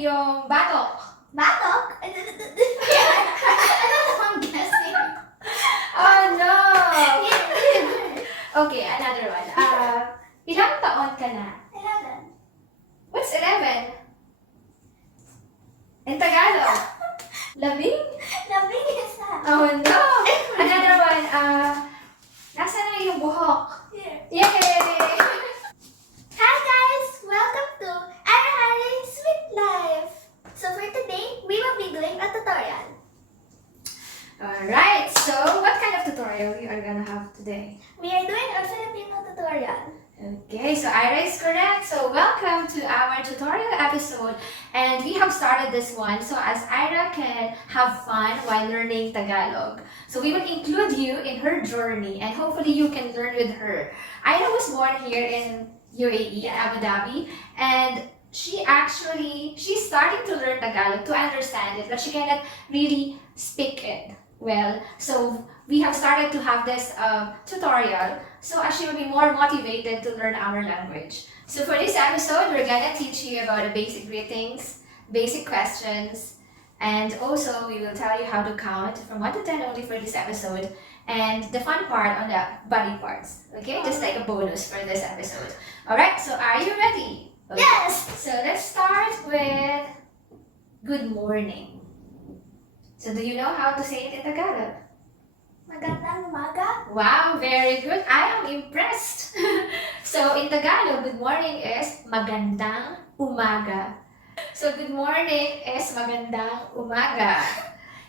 iyong batok? Batok? I don't know, I'm guessing. Oh no! Okay, another one. Ilang taon ka na? 11. What's 11? In Tagalog? Labing? Labing isa. Oh no! Another one. Nasaan na yung buhok? Here. Yay! Hi guys! Welcome to Ari Sweet Life! So for today, we will be doing a tutorial. Alright, so what kind of tutorial we are gonna have today? We are doing a Filipino tutorial. Okay, so Ira is correct. So welcome to our tutorial episode, and we have started this one so as Ira can have fun while learning Tagalog. So we will include you in her journey, and hopefully you can learn with her. Ira was born here in UAE, in Abu Dhabi, and she's starting to learn Tagalog to understand it, but she cannot really speak it well. So we have started to have this tutorial so as she will be more motivated to learn our language. So for this episode, we're gonna teach you about the basic greetings, basic questions, and also we will tell you how to count from 1 to 10 only for this episode, and the fun part on the body parts, okay? Just like a bonus for this episode. Alright, so are you ready? Okay. Yes! So let's start with good morning. So do you know how to say it in Tagalog? Magandang umaga. Wow, very good. I am impressed. So in Tagalog, good morning is magandang umaga. So good morning is magandang umaga.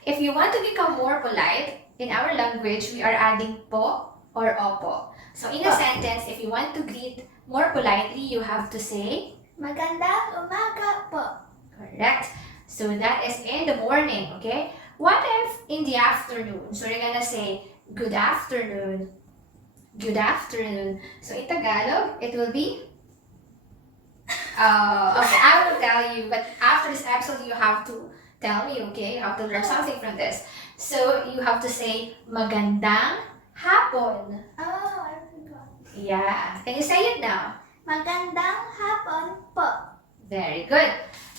If you want to become more polite, in our language, we are adding po or opo. So in a sentence, if you want to greet more politely, you have to say Magandang umaga po. correct. So that is in the morning, okay? What if in the afternoon? So you're gonna say, good afternoon. Good afternoon. So in Tagalog, it will be? Okay, I will tell you. But after this episode, you have to tell me, okay? You have to learn something from this. So you have to say, magandang hapon. Oh, I forgot. Yeah. Can you say it now? Magandang hapon po. Very good.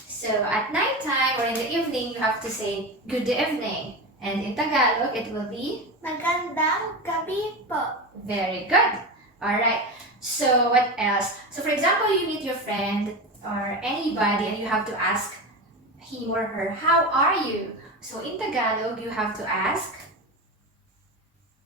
So at nighttime or in the evening, you have to say good evening. And in Tagalog, it will be Magandang gabi po. very good. Alright. So what else? So for example, you meet your friend or anybody and you have to ask him or her, how are you? So in Tagalog, you have to ask,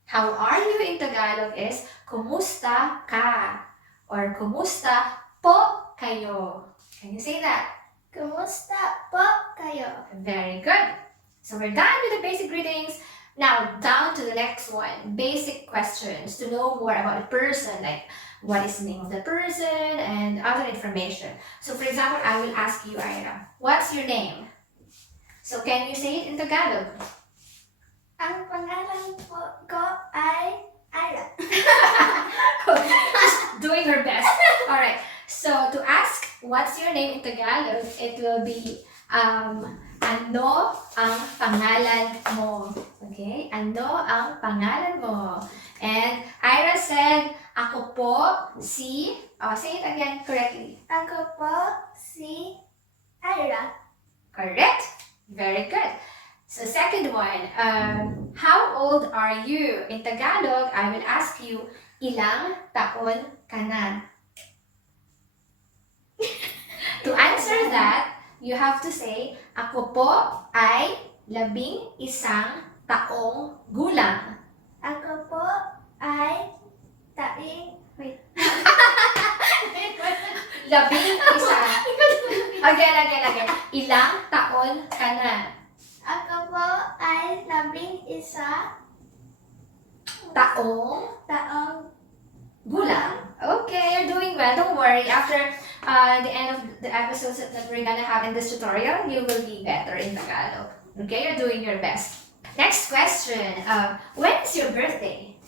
how are you in Tagalog is, kumusta ka? Or kumusta po kayo? Can you say that? Kumusta po kayo? Very good. So we're done with the basic greetings. Now down to the next one. Basic questions to know more about a person, like what is the name of the person and other information. So for example, I will ask you, Ira, what's your name? So can you say it in Tagalog? Ang pangalan ko ay Ira. Just doing her best. Alright. So to ask what's your name in Tagalog, it will be ano ang pangalan mo? Okay? Ano ang pangalan mo? And Ira said, ako po si, say it again correctly. Ako po si Ira. Correct? Very good. So second one, how old are you? In Tagalog, I will ask you, ilang taon ka na? To answer that, you have to say, ako po ay 11 taong gulang. Ako po ay wait. 11. Again. Ilang taon ka na? Ako po ay 11 taong Gulang. Okay, you're doing well. Don't worry. After the end of the episodes that we're gonna have in this tutorial, you will be better in Tagalog. Okay, you're doing your best. Next question. When is your birthday?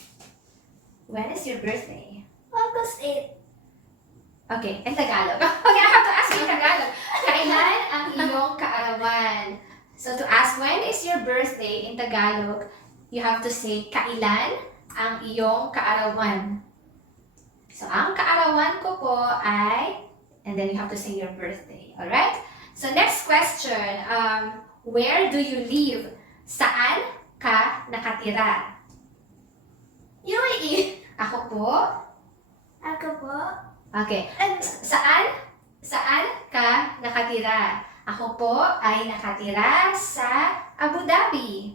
When is your birthday? August 8. Okay, in Tagalog. Okay, I have to ask you in Tagalog. Kailan ang iyong kaarawan? So to ask when is your birthday in Tagalog, you have to say kailan ang iyong kaarawan. So ang kaarawan ko po ay, and then you have to say your birthday. Alright? So next question. question. Where do you live? Saan ka nakatira? UAE. Ako po. Ako po. Okay. And Saan ka nakatira? Ako po ay nakatira sa Abu Dhabi.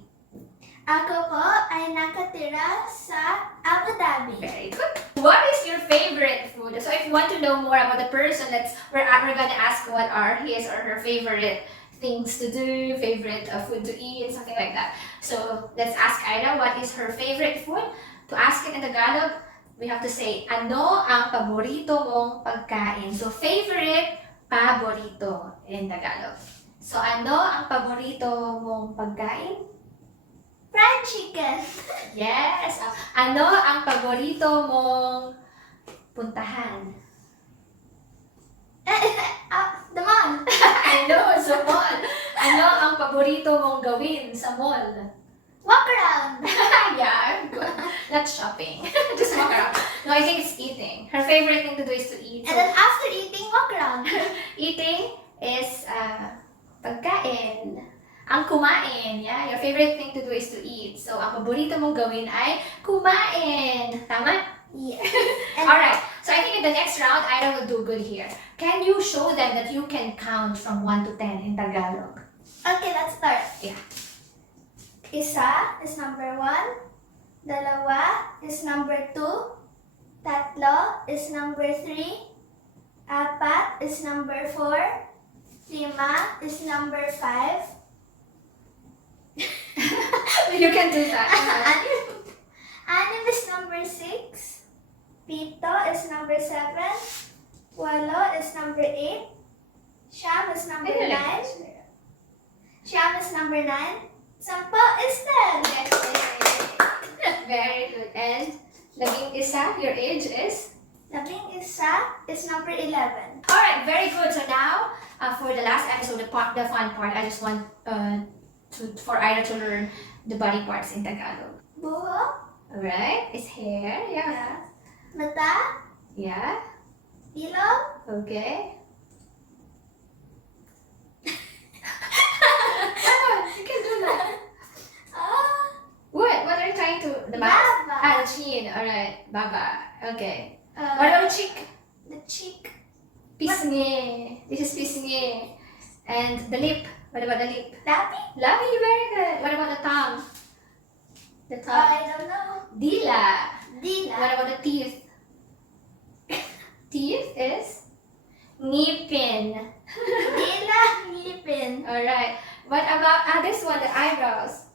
ako po ay nakatira sa Abu Dhabi. Very good. What is your favorite food? So if you want to know more about the person, we're gonna ask what are his or her favorite things to do, favorite food to eat, something like that. So let's ask Ida what is her favorite food. To ask it in Tagalog, we have to say, ano ang paborito mong pagkain? So favorite, paborito in Tagalog. So ano ang paborito mong pagkain? Fried chicken. Yes. Ano ang paborito mong puntahan? The mall. Ano, sa mall. Ano ang paborito mong gawin sa mall? Walk around. Yeah, good. Not shopping. Just walk around. No, I think it's eating. Her favorite thing to do is to eat. And then after eating, walk around. Eating is pagkain. Ang kumain, yeah? Your favorite thing to do is to eat. So, ang paborito mong gawin ay kumain. Tama? Yeah. Alright, so I think in the next round, Ida will do good here. Can you show them that you can count from 1 to 10 in Tagalog? Okay, let's start. Yeah. Isa is number 1. Dalawa is number 2. Tatlo is number 3. Apat is number 4. Lima is number 5. You can do that. Anim is number 6. Pito is number 7. Walo is number 8. Siyam is number 9. Siyam is number 9. Sampo is 10. Very good. And labing isa, your age is? Labing isa is number 11. Alright, very good. So now, for the last episode, the fun part, I just want for Ida to learn the body parts in Tagalog. Buhok. Alright, it's hair. Yeah. Yeah. Mata. Yeah. Ilong. Okay. Come on, you can do that. What? What are you trying to? The mouth? Baba. Ah, the chin. Alright, baba. Okay. Uh, What about cheek? The cheek. Pisngi. This is pisngi. And the lip. What about the lip? Labi. Lovely, very good. What about the tongue? The tongue. I don't know. Dila. Dila. What about the teeth? Teeth is ngipin. Dila. Ngipin. Alright. What about this one, the eyebrows?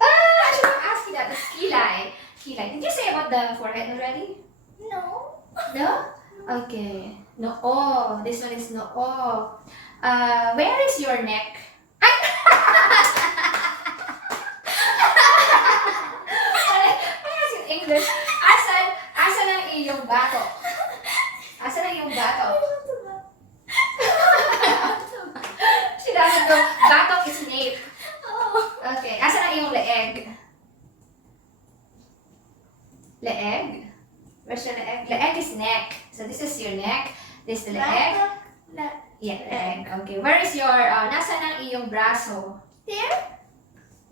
I should have asked you that. The kilay. Kilay. Did you say about the forehead already? No. No? Okay. No. Oh, this one is no. Oh. Where is your neck? I ask in English. Asan ang iyong batok? Asan ang iyong batok? She doesn't know. Batok is nape. Oh. Okay. Asan ang iyong leeg? Leeg? Where's your leeg? Leeg is neck. So this is your neck. This is the leg. Yeah, leg. Okay. Where is your, nasaan ang iyong braso? Here.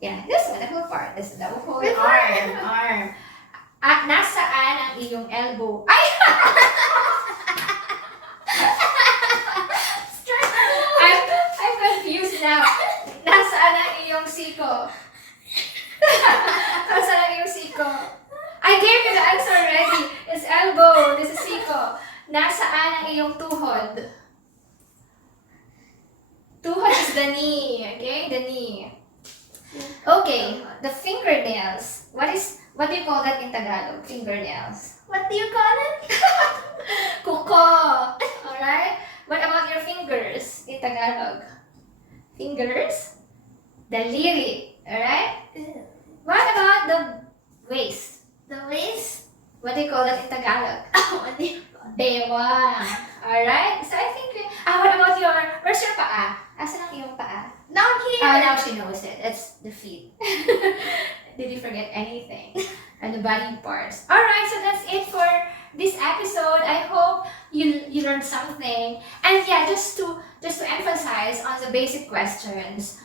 Yeah, this one, the whole part. This is the whole This arm. At nasaan ang iyong elbow? Ay! I'm confused now. Nasaan ang iyong siko? Nasaan ang iyong siko? I gave you the answer already. It's elbow. This is siko. Nasaan ang iyong tuhod? Tuhod is the knee. Okay, the knee. Okay, the fingernails. What do you call that in Tagalog? Fingernails. What do you call it? Kuko. Alright? What about your fingers in Tagalog? Fingers? Daliri. Alright? What about the waist? The waist. What do you call that in Tagalog? What do you call it? Bewang. Alright? So I think, what about where's your paa? Asan ang iyong paa? Down here. Now she knows it. It's the feet. Did you forget anything? And the body parts. Alright, so that's it for this episode. I hope you learned something. And But yeah, just to emphasize on the basic questions.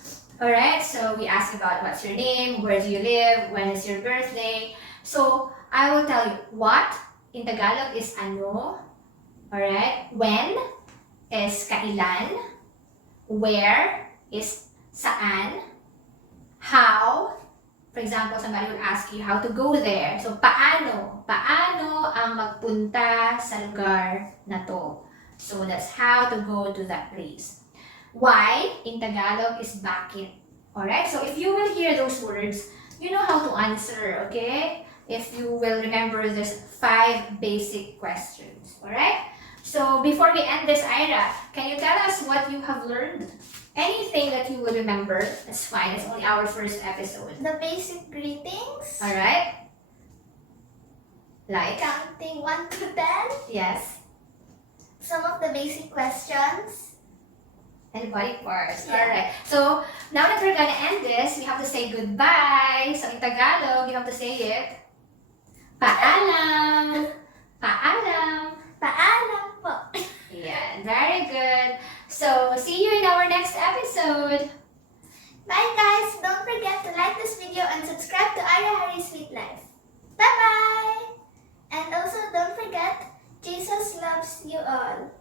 Alright, so we ask about what's your name, where do you live, when is your birthday. So I will tell you what in Tagalog is ano. Alright, when is kailan, where is saan, how. For example, somebody will ask you how to go there. So, paano? Paano ang magpunta sa lugar na to? So, that's how to go to that place. Why in Tagalog is bakit. Alright? So, if you will hear those words, you know how to answer, okay? If you will remember these 5 basic questions. Alright? So, before we end this, Ira, can you tell us what you have learned? Anything that you will remember, that's fine. It's only our first episode. The basic greetings. Alright? Like? Counting 1 to 10. Yes. Some of the basic questions. And body parts. Yeah. Alright. So, now that we're gonna end this, we have to say goodbye. So, in Tagalog, you have to say it. Paalam. Paalam. Paalam po. Yeah, very good. So, see you in our next episode. Bye guys! Don't forget to like this video and subscribe to Ira Harry's Sweet Life. Bye-bye! And also don't forget, Jesus loves you all.